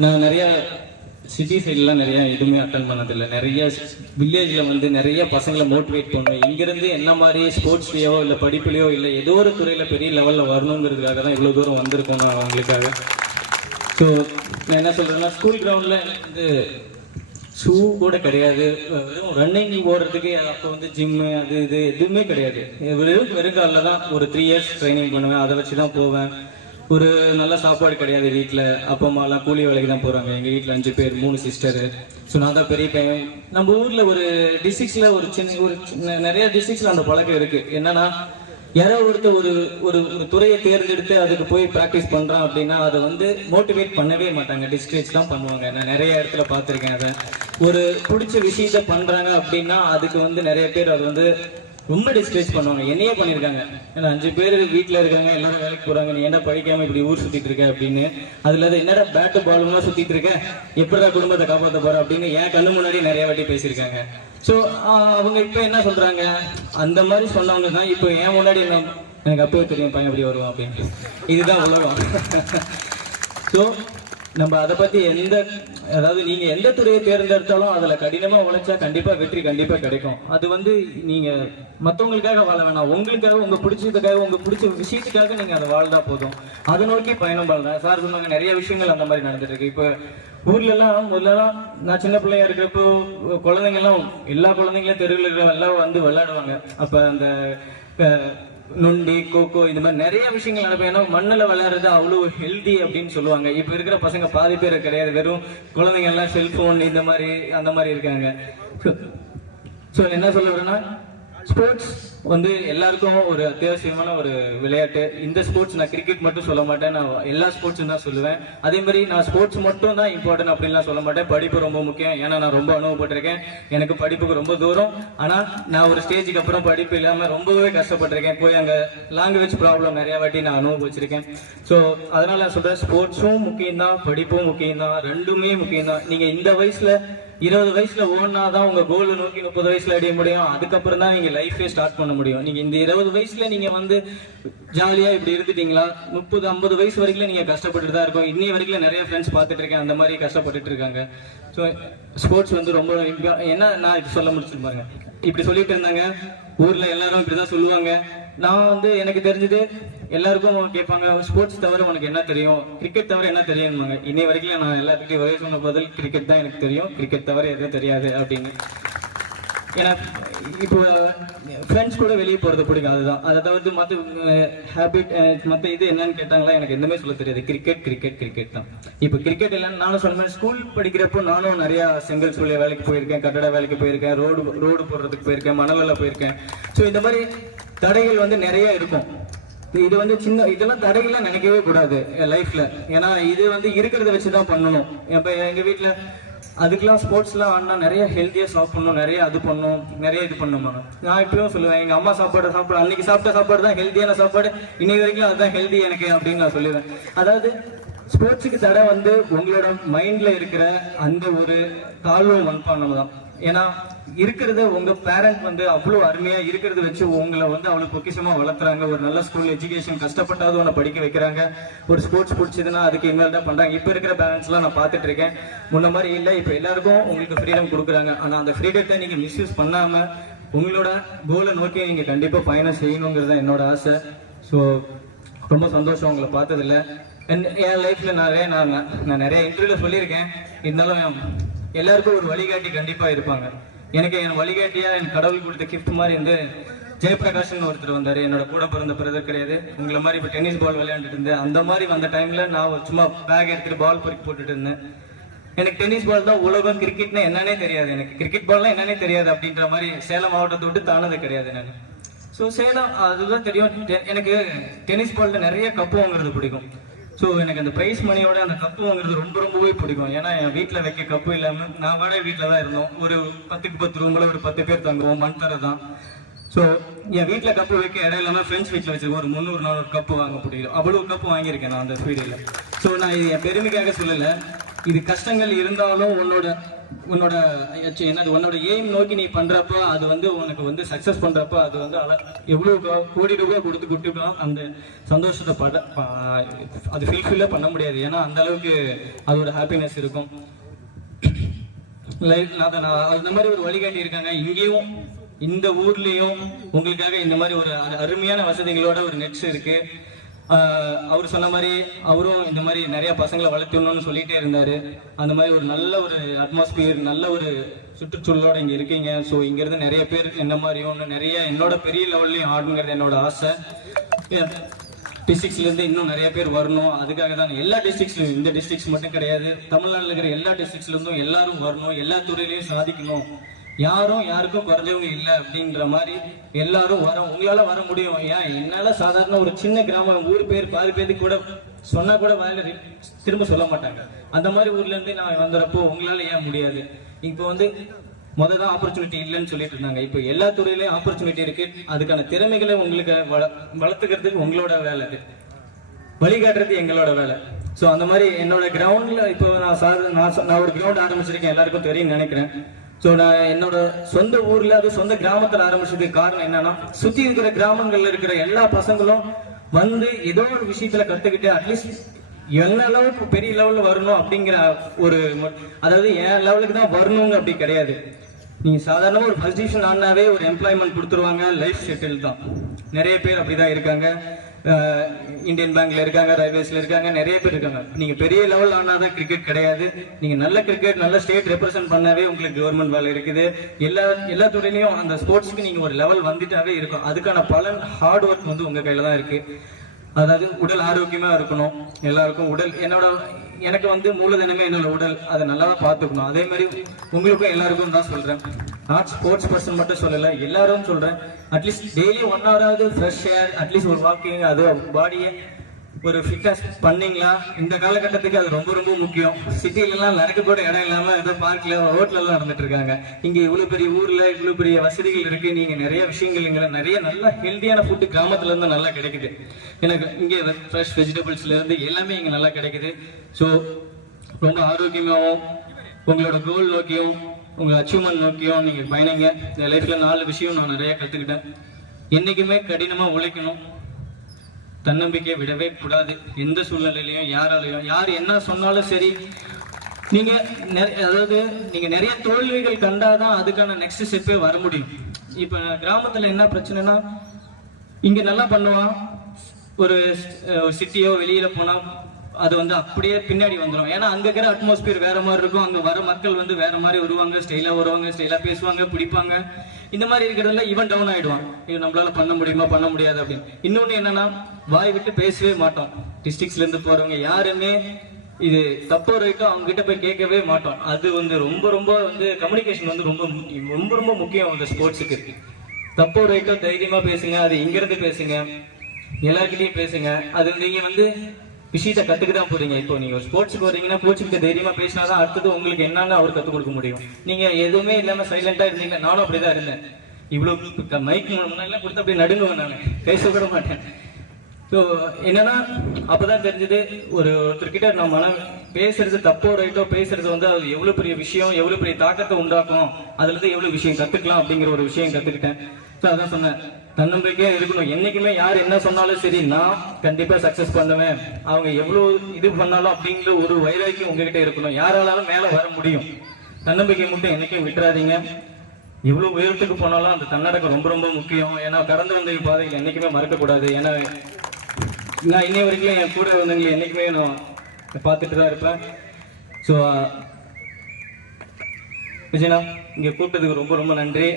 நான் நிறைய சிட்டி சைட்லாம் நிறைய எதுவுமே அட்டன் பண்ணதில்லை. நிறைய வில்லேஜில் வந்து நிறைய பசங்களை மோட்டிவேட் பண்ணுவேன். இங்கிருந்து என்ன மாதிரி ஸ்போர்ட்ஸ்லேயோ இல்லை படிப்புலையோ இல்லை ஏதோ ஒரு துறையில் பெரிய லெவலில் வரணுங்கிறதுக்காக தான் இவ்வளோ தூரம் வந்திருக்கோம் நான் அவங்களுக்காக. ஸோ நான் என்ன சொல்கிறேன்னா ஸ்கூல் கிரவுண்டில் வந்து ஷூ கூட கிடையாது. வெறும் ரன்னிங் ஓடுறதுக்கு அப்போ வந்து ஜிம்மு அது இது எதுவுமே கிடையாது. வெறும் வெறுக்காலில் தான் ஒரு த்ரீ இயர்ஸ் ட்ரைனிங் பண்ணுவேன். அதை வச்சு தான் போவேன். ஒரு நல்ல சாப்பாடு கிடையாது வீட்டில் அப்பா அம்மாலாம் கூலி வேலைக்கு தான் போகிறாங்க எங்கள் வீட்டில் அஞ்சு பேர் மூணு சிஸ்டரு ஸோ நான் தான் பெரிய பையன். நம்ம ஊரில் ஒரு டிஸ்ட்ரிக்ஸில் ஒரு சின்ன ஒரு நிறைய டிஸ்ட்ரிக்ஸில் அந்த பழக்கம் இருக்குது என்னன்னா யாரோ ஒருத்தர் ஒரு ஒரு ஒரு துறையை தேர்ந்தெடுத்து அதுக்கு போய் ப்ராக்டிஸ் பண்ணுறான் அப்படின்னா அதை வந்து மோட்டிவேட் பண்ணவே மாட்டாங்க. டிஸ்கரேஜ் தான் பண்ணுவாங்க. நான் நிறைய இடத்துல பார்த்துருக்கேன் அதை. ஒரு பிடிச்ச விஷயத்த பண்ணுறாங்க அப்படின்னா அதுக்கு வந்து நிறைய பேர் அது வந்து ரொம்ப டிஸ்கரேஜ் பண்ணுவாங்க. என்னையே பண்ணியிருக்காங்க. ஏன்னா அஞ்சு பேர் வீட்டில் இருக்கிறாங்க எல்லாரும் வேலைக்கு போகிறாங்க நீ என்ன படிக்காம இப்படி ஊர் சுத்திட்டு இருக்க அப்படின்னு. அதுல அது என்னடா பேட்டு பாலுமா சுத்திட்டு இருக்க? எப்படிடா குடும்பத்தை காப்பாற்ற போற அப்படின்னு என் கண்ணு முன்னாடி நிறைய வாட்டி பேசியிருக்காங்க. ஸோ அவங்க இப்போ என்ன சொல்றாங்க? அந்த மாதிரி சொன்னவங்க தான் இப்போ என் முன்னாடி என்ன? எனக்கு அப்பவே தெரியும் பையன் எப்படி வருவான் அப்படின்னு. இதுதான் உலகம். ஸோ நம்ம அதை பத்தி எந்த அதாவது நீங்க எந்த துறையை தேர்ந்தெடுத்தாலும் அதுல கடினமா உழைச்சா கண்டிப்பா வெற்றி கண்டிப்பா கிடைக்கும். அது வந்து நீங்க மத்தவங்களுக்காக வாழ வேணாம். உங்களுக்காக உங்க பிடிச்சதுக்காக உங்க பிடிச்ச விஷயத்துக்காக நீங்க அதை வாழ்ந்தா போதும். அதை நோக்கி பயணம் பண்ணலாம். சார் சொன்னாங்க நிறைய விஷயங்கள் அந்த மாதிரி நடந்துட்டு இருக்கு. இப்போ ஊர்ல எல்லாம் முதல்லலாம் நான் சின்ன பிள்ளையா இருக்கிறப்போ குழந்தைங்க எல்லாம் எல்லா குழந்தைங்களும் தெருவில் இருக்கிறவங்க எல்லாம் வந்து விளையாடுவாங்க. அப்ப அந்த நொண்டி கோகோ இந்த மாதிரி நிறைய விஷயங்கள் நடக்கும். ஏன்னா மண்ணில் விளையாடுறது அவ்வளோ ஹெல்தி அப்படின்னு சொல்லுவாங்க. இப்போ இருக்கிற பசங்க பாதி பேர் கிடையாது. வெறும் குழந்தைங்கள்லாம் செல்ஃபோன் இந்த மாதிரி அந்த மாதிரி இருக்காங்க. ஸோ என்ன சொல்ல வரேன்னா ஸ்போர்ட்ஸ் வந்து எல்லாருக்கும் ஒரு அத்தியாவசியமான ஒரு விளையாட்டு. இந்த ஸ்போர்ட்ஸ் நான் கிரிக்கெட் மட்டும் சொல்ல மாட்டேன். நான் எல்லா ஸ்போர்ட்ஸும் தான் சொல்லுவேன். அதே மாதிரி நான் ஸ்போர்ட்ஸ் மட்டும் தான் இம்பார்ட்டன்ட் அப்படின்லாம் சொல்ல மாட்டேன். படிப்பு ரொம்ப முக்கியம். ஏன்னா நான் ரொம்ப அனுபவப்பட்டிருக்கேன். எனக்கு படிப்புக்கு ரொம்ப தூரம். ஆனால் நான் ஒரு ஸ்டேஜுக்கு அப்புறம் படிப்பு இல்லாமல் ரொம்பவே கஷ்டப்பட்டிருக்கேன். போய் அங்கே லாங்குவேஜ் ப்ராப்ளம் நிறையா வாட்டி நான் அனுபவிச்சிருக்கேன். ஸோ அதனால் நான் சொல்கிறேன் ஸ்போர்ட்ஸும் முக்கியம் தான் படிப்பும் முக்கியம் தான் ரெண்டுமே முக்கியம் தான் நீங்கள் இந்த வயசில் இருபது வயசுல ஓடினா தான் உங்க கோலை நோக்கி முப்பது வயசுல அடைய முடியும். அதுக்கப்புறம் தான் நீங்க லைஃபே ஸ்டார்ட் பண்ண முடியும். நீங்க இந்த இருபது வயசுல நீங்க வந்து ஜாலியா இப்படி இருந்துட்டீங்களா? முப்பது ஐம்பது வயசு வரைக்கும் நீங்க கஷ்டப்பட்டுட்டு தான் இருக்கும். இன்னி வரைக்கும் நிறைய ஃப்ரெண்ட்ஸ் பார்த்துட்டு இருக்கேன். அந்த மாதிரி கஷ்டப்பட்டுட்டு இருக்காங்க. ஸோ ஸ்போர்ட்ஸ் வந்து ரொம்ப என்ன நான் இப்படி சொல்ல முடிச்சிருப்பாங்க பாருங்க. இப்படி சொல்லிட்டு இருந்தாங்க. ஊர்ல எல்லாரும் இப்படிதான் சொல்லுவாங்க. நான் வந்து எனக்கு தெரிஞ்சது எல்லாருக்கும் கேட்பாங்க ஸ்போர்ட்ஸ் தவிர உனக்கு என்ன தெரியும்? கிரிக்கெட் தவிர என்ன தெரியும்பாங்க? இன்னை வரைக்கும் நான் எல்லாத்துக்கிட்டையும் ஒரே சொன்ன பதில் கிரிக்கெட் தான் எனக்கு தெரியும். கிரிக்கெட் தவிர எதுவும் தெரியாது அப்படின்னு. ஏன்னா இப்போ ஃப்ரெண்ட்ஸ் கூட வெளியே போகிறது பிடிக்கும் அதுதான். அதை தவிர்த்து மற்ற ஹேபிட் மற்ற இது என்னன்னு கேட்டாங்களா எனக்கு எதுவுமே சொல்ல தெரியாது. கிரிக்கெட் கிரிக்கெட் கிரிக்கெட் தான். இப்போ கிரிக்கெட் இல்லைன்னு நானும் சொன்னேன். ஸ்கூல் படிக்கிறப்போ நானும் நிறையா செங்கல் சூழல் வேலைக்கு போயிருக்கேன் கட்டட வேலைக்கு போயிருக்கேன் ரோடு ரோடு போடுறதுக்கு போயிருக்கேன் மணலில் போயிருக்கேன். ஸோ இந்த மாதிரி தடைகள் வந்து நிறைய இருக்கும். இது வந்து சின்ன இதெல்லாம் தடைகள்லாம் நினைக்கவே கூடாது என் லைஃப்ல ஏன்னா இது வந்து இருக்கிறத வச்சு தான் பண்ணணும். இப்போ எங்கள் வீட்டில் அதுக்கெல்லாம் ஸ்போர்ட்ஸ்லாம் ஆடினா நிறைய ஹெல்த்தியாக சாப்பிட்ணும் நிறைய அது பண்ணும் நிறைய இது பண்ணணும் நான் இப்பயும் சொல்லுவேன். எங்கள் அம்மா சாப்பாடு சாப்பாடு அன்னைக்கு சாப்பிட்ட சாப்பாடு தான் ஹெல்த்தியான சாப்பாடு. இன்னைக்கு வரைக்கும் அதுதான் ஹெல்தி எனக்கு அப்படின்னு நான் சொல்லுவேன் அதாவது ஸ்போர்ட்ஸுக்கு தடை வந்து உங்களோட மைண்டில் இருக்கிற அந்த ஒரு தாழ்வு மண்பானம் தான் ஏன்னா இருக்கிறத உங்க பேரண்ட் வந்து அவ்வளோ அருமையா இருக்கிறத வச்சு உங்களை வந்து அவ்வளவு பொக்கிஷமா வளர்த்துறாங்க. ஒரு நல்ல ஸ்கூல் எஜுகேஷன் கஷ்டப்பட்டாவது உன்னை படிக்க வைக்கிறாங்க. ஒரு ஸ்போர்ட்ஸ் பிடிச்சதுன்னா அதுக்கு இனிமேல் தான் பண்றாங்க. இப்ப இருக்கிற பேரண்ட்ஸ் எல்லாம் நான் பார்த்துட்டு இருக்கேன். முன்ன மாதிரி இல்ல இப்ப எல்லாருக்கும் உங்களுக்கு ஃப்ரீடம் கொடுக்குறாங்க. ஆனா அந்த ஃப்ரீடத்தை நீங்க மிஸ்யூஸ் பண்ணாம உங்களோட கோலை நோக்கி நீங்க கண்டிப்பா பயணம் செய்யணுங்கிறது தான் என்னோட ஆசை. ஸோ ரொம்ப சந்தோஷம் உங்களை பார்த்ததில்ல என் என் லைஃப்ல நிறைய நான் நான் நிறைய இன்டர்வியூல சொல்லியிருக்கேன். இருந்தாலும் எல்லாருக்கும் ஒரு வழிகாட்டி கண்டிப்பா இருப்பாங்க. எனக்கு என் வழிகாட்டியா என் கடவுள் கொடுத்த கிஃப்ட் மாதிரி வந்து ஜெயபிரகாஷ்னு ஒருத்தர் வந்தாரு. என்னோட கூட பிறந்த பிரதர் கிடையாது. உங்களை மாதிரி இப்போ டென்னிஸ் பால் விளையாண்டுட்டு இருந்தேன். அந்த மாதிரி வந்த டைம்ல நான் சும்மா பேக் எடுத்துட்டு பால் பொறுக்கி போட்டுட்டு இருந்தேன். எனக்கு டென்னிஸ் பால் தான் உலகம் கிரிக்கெட்னா என்னன்னே தெரியாது. எனக்கு கிரிக்கெட் பால்லாம் என்னன்னே தெரியாது அப்படின்ற மாதிரி சேலம் மாவட்டத்தை விட்டு தானது கிடையாது நான். ஸோ சேலம் அதுதான் தெரியும். எனக்கு டென்னிஸ் பால்ல நிறைய கப்பு வாங்குறது பிடிக்கும். ஸோ எனக்கு அந்த ப்ரைஸ் மணியோட அந்த கப்பு வாங்குறது ரொம்ப ரொம்பவே பிடிக்கும். ஏன்னா என் வீட்டில் வைக்க கப்பு இல்லாமல் நான் வாடகை வீட்டில் தான் இருந்தோம். ஒரு பத்துக்கு பத்து ரூமில் ஒரு பத்து பேர் தங்குவோம் மண் தர தான். ஸோ என் வீட்டில் கப்பு வைக்க இடம் இல்லாமல் ஃப்ரெண்ட்ஸ் வீட்டில் வச்சிருக்கோம். ஒரு முந்நூறு நானூறு கப்பு வாங்க பிடிக்கும் அவ்வளோ கப்பு வாங்கியிருக்கேன் நான் அந்த ஸ்பீடில் ஸோ நான் இது என் பெருமைக்காக சொல்லலை. இது கஷ்டங்கள் இருந்தாலும் உன்னோட உன்னோட என்னது உன்னோட எய்ம் நோக்கி நீ பண்றப்போ அது வந்து உனக்கு வந்து சக்சஸ் பண்றப்ப அது வந்து எவ்வளவு கோ- கோடி ரூபாய் கொடுத்து கொடுத்துக்கலாம் அந்த சந்தோஷத்தை பட அது ஃபுல்ஃபில்லே பண்ண முடியாது. ஏன்னா அந்த அளவுக்கு அதோட ஹாப்பினஸ் இருக்கும். லைஃப் நான் நான் அந்த மாதிரி ஒரு வழிகாட்டி இருக்காங்க இங்கேயும் இந்த ஊர்லயும் உங்களுக்காக இந்த மாதிரி ஒரு அருமையான வசதிகளோட ஒரு நெட்ஸ் இருக்கு. அவர் சொன்ன மாதிரி அவரும் இந்த மாதிரி நிறைய பசங்களை வளர்த்தணும்னு சொல்லிட்டே இருந்தாரு. அந்த மாதிரி ஒரு நல்ல ஒரு அட்மாஸ்பியர் நல்ல ஒரு சுற்றுச்சூழலோட இங்க இருக்கீங்க. ஸோ இங்கேருந்து நிறைய பேர் என்ன மாதிரியும் இன்னும் நிறைய என்னோட பெரிய லெவல்லையும் ஆடணுங்கிறது என்னோட ஆசை. டிஸ்ட்ரிக்ஸ்லேருந்து இன்னும் நிறைய பேர் வரணும். அதுக்காக தான் எல்லா டிஸ்ட்ரிக்ஸ்லையும் இந்த டிஸ்ட்ரிக்ஸ் மட்டும் கிடையாது. தமிழ்நாட்டில் இருக்கிற எல்லா டிஸ்ட்ரிக்ஸ்லேருந்தும் எல்லாரும் வரணும். எல்லா துறையிலையும் சாதிக்கணும். யாரும் யாருக்கும் குறைஞ்சவங்க இல்லை அப்படின்ற மாதிரி எல்லாரும் வர உங்களால வர முடியும். ஏன்? என்னால சாதாரண ஒரு சின்ன கிராமம் ஊர் பேர் பாதி பேருக்கு கூட சொன்னா கூட வாயில திரும்ப சொல்ல மாட்டாங்க. அந்த மாதிரி ஊர்ல இருந்து நான் வந்துறப்போ உங்களால ஏன் முடியாது? இப்போ வந்து முதல்ல தான் ஆப்பர்ச்சுனிட்டி இல்லைன்னு சொல்லிட்டு இருந்தாங்க. இப்போ எல்லா துறையிலையும் ஆப்பர்ச்சுனிட்டி இருக்கு. அதுக்கான திறமைகளை உங்களுக்கு வள வளர்த்துக்கிறதுக்கு உங்களோட வேலை வழிகாட்டுறது எங்களோட வேலை. ஸோ அந்த மாதிரி என்னோட கிரவுண்ட்ல இப்போ நான் சார் நான் நான் ஒரு கிரவுண்ட் ஆரம்பிச்சிருக்கேன். எல்லாருக்கும் தெரியும்னு நினைக்கிறேன். ஸோ நான் என்னோட சொந்த ஊர்ல அது சொந்த கிராமத்துல ஆரம்பிச்சதுக்கு காரணம் என்னன்னா சுத்தி இருக்கிற கிராமங்கள்ல இருக்கிற எல்லா பசங்களும் வந்து ஏதோ ஒரு விஷயத்துல கத்துக்கிட்டு அட்லீஸ்ட் என்ன அளவுக்கு பெரிய லெவல்ல வரணும் அப்படிங்கிற ஒரு அதாவது என் லெவலுக்கு தான் வரணுங்க அப்படி கிடையாது. நீங்க சாதாரண ஒரு ஃபர்ஸ்ட் டிவிஷன் ஆனாவே ஒரு எம்ப்ளாய்மெண்ட் கொடுத்துருவாங்க லைஃப் செட்டில் தான். நிறைய பேர் அப்படிதான் இருக்காங்க. இந்தியன் பேங்க்ல இருக்காங்க ரயில்வேஸ்ல இருக்காங்க நிறைய பேர் இருக்காங்க. நீங்க பெரிய லெவல் ஆனாதான் கிரிக்கெட் கிடையாது. நீங்க நல்ல கிரிக்கெட் நல்ல ஸ்டேட் ரெப்ரசென்ட் பண்ணாவே உங்களுக்கு கவர்மெண்ட் வேலை இருக்குது. எல்லா எல்லா துறையிலையும் அந்த ஸ்போர்ட்ஸ்க்கு நீங்க ஒரு லெவல் வந்துட்டாவே இருக்கும். அதுக்கான பலன் ஹார்ட் ஒர்க் வந்து உங்க கையில தான் இருக்கு. அதாவது உடல் ஆரோக்கியமா இருக்கணும். எல்லாருக்கும் உடல் என்னோட எனக்கு வந்து மூலதனமே என்னோட உடல் அதை நல்லா பார்த்துக்கணும். அதே மாதிரி உங்களுக்கும் எல்லாருக்கும் தான் சொல்றேன். நாட் ஸ்போர்ட்ஸ் பர்சன் மட்டும் சொல்லல எல்லாரும் சொல்றேன். அட்லீஸ்ட் டெய்லி ஒன் ஹவராவது ஃப்ரெஷ் ஏர் அட்லீஸ்ட் ஒரு வாக்கிங் அது பாடியை ஒரு ஃபிட்னஸ் பண்ணீங்களா? இந்த காலகட்டத்துக்கு அது ரொம்ப ரொம்ப முக்கியம். சிட்டிலலாம் நடக்க கூட இடம் இல்லாமல் ஏதோ பார்க்கில் ரோட்ல நடந்துட்டு இருக்காங்க. இங்கே இவ்வளோ பெரிய ஊரில் இவ்வளோ பெரிய வசதிகள் இருக்குது நீங்கள் நிறைய விஷயங்கள் இங்கே நிறைய நல்ல ஹெல்த்தியான ஃபுட்டு கிராமத்துலேருந்து நல்லா கிடைக்குது. எனக்கு இங்கே ஃப்ரெஷ் வெஜிடபிள்ஸ்லேருந்து எல்லாமே இங்கே நல்லா கிடைக்குது. ஸோ ரொம்ப ஆரோக்கியமாகவும் உங்களோட கோல் நோக்கியும் உங்கள் அச்சீவ்மெண்ட் நோக்கியும் நீங்கள் பயணிங்க. இந்த லைஃப்பில் நாலு விஷயம் நான் நிறையா கற்றுக்கிட்டேன் என்றைக்குமே கடினமாக உழைக்கணும். தன்னம்பிக்கை விடவே கூடாது. எந்த சூழ்நிலையிலையும் யாராலையும் யார் என்ன சொன்னாலும் சரி நீங்க அதாவது நீங்க நிறைய தோல்விகள் கண்டாதான் அதுக்கான நெக்ஸ்ட் ஸ்டெப்பே வர முடியும். இப்ப கிராமத்துல என்ன பிரச்சனைனா இங்க நல்லா பண்ணுவான். ஒரு சிட்டியோ வெளியில போனா அது வந்து அப்படியே பின்னாடி வந்துடும் ஏன்னா அங்க இருக்கிற அட்மாஸ்பியர் வேற மாதிரி இருக்கும். அங்க வர மக்கள் வந்து வேற மாதிரி வருவாங்க. ஸ்டைலா வருவாங்க. ஸ்டைலா பேசுவாங்க பிடிப்பாங்க. இந்த மாதிரி இருக்கிறதுல இவன் டவுன் ஆயிடுவான். இது நம்மளால பண்ண முடியுமா பண்ண முடியாது அப்படின்னு. இன்னொன்னு என்னன்னா வாய் விட்டு பேசவே மாட்டோம். டிஸ்ட்ரிக்ட்ஸ்ல இருந்து போறவங்க யாருமே இது தப்பு ரைட்டோ அவங்க கிட்ட போய் கேட்கவே மாட்டோம். அது வந்து ரொம்ப ரொம்ப வந்து கம்யூனிகேஷன் வந்து ரொம்ப ரொம்ப ரொம்ப முக்கியம் அந்த ஸ்போர்ட்ஸுக்கு தப்பு ரைட்டோ தைரியமா பேசுங்க அது இங்கிருந்து பேசுங்க எல்லாருக்கிட்டையும் பேசுங்க. அது நீங்க வந்து விஷயத்தை கத்துக்க தான் போறீங்க இப்போ நீங்க ஸ்போர்ட்ஸ்க்கு வரீங்கன்னா கோச்சுக்கிட்ட தைரியமா பேசினாதான் அடுத்தது உங்களுக்கு என்னன்னு அவர் கத்துக் கொடுக்க முடியும். நீங்க எதுவுமே இல்லாம சைலண்டா இருந்தீங்க நானும் அப்படிதான் இருந்தேன். இவ்வளவு மைக் முன்னாடி கொடுத்து அப்படியே நடுங்குவேன் நான். பேச கூட மாட்டேன். ஸோ என்னன்னா அப்பதான் தெரிஞ்சது ஒரு ஒருத்தர்கிட்ட நம்ம மனம் பேசுறது தப்போ ரைட்டோ பேசுறது வந்து அது எவ்வளவு பெரிய விஷயம் எவ்வளவு பெரிய தாக்கத்தை உண்டாக்கும் அதுல இருந்து எவ்வளவு விஷயம் கத்துக்கலாம் அப்படிங்கிற ஒரு விஷயம் கத்துக்கிட்டேன். ஸோ அதான் சொன்னேன். தன்னம்பிக்கையா இருக்கணும். என்னைக்குமே யார் என்ன சொன்னாலும் சரி நான் கண்டிப்பா சக்சஸ் பண்ணுவேன். அவங்க எவ்வளவு இது பண்ணாலும் அப்படிங்கிற ஒரு வைராக்கியம் உங்ககிட்ட இருக்கணும். யாராலும் மேல வர முடியும். தன்னம்பிக்கை மட்டும் என்னைக்கும் விட்டுறாதீங்க. எவ்வளவு உயரத்துக்கு போனாலும் அந்த தன்னடக்கம் ரொம்ப ரொம்ப முக்கியம். ஏன்னா கடந்து வந்த பாதைகள் என்னைக்குமே மறக்கக்கூடாது. ஏன்னா நான் இன்னை வரைக்கும் என் கூட வந்தவங்களை என்னைக்குமே நான் பார்த்துட்டு தான் இருப்பேன். ஸோ விஜயனா இங்க கூப்பிட்டதுக்கு ரொம்ப ரொம்ப நன்றி.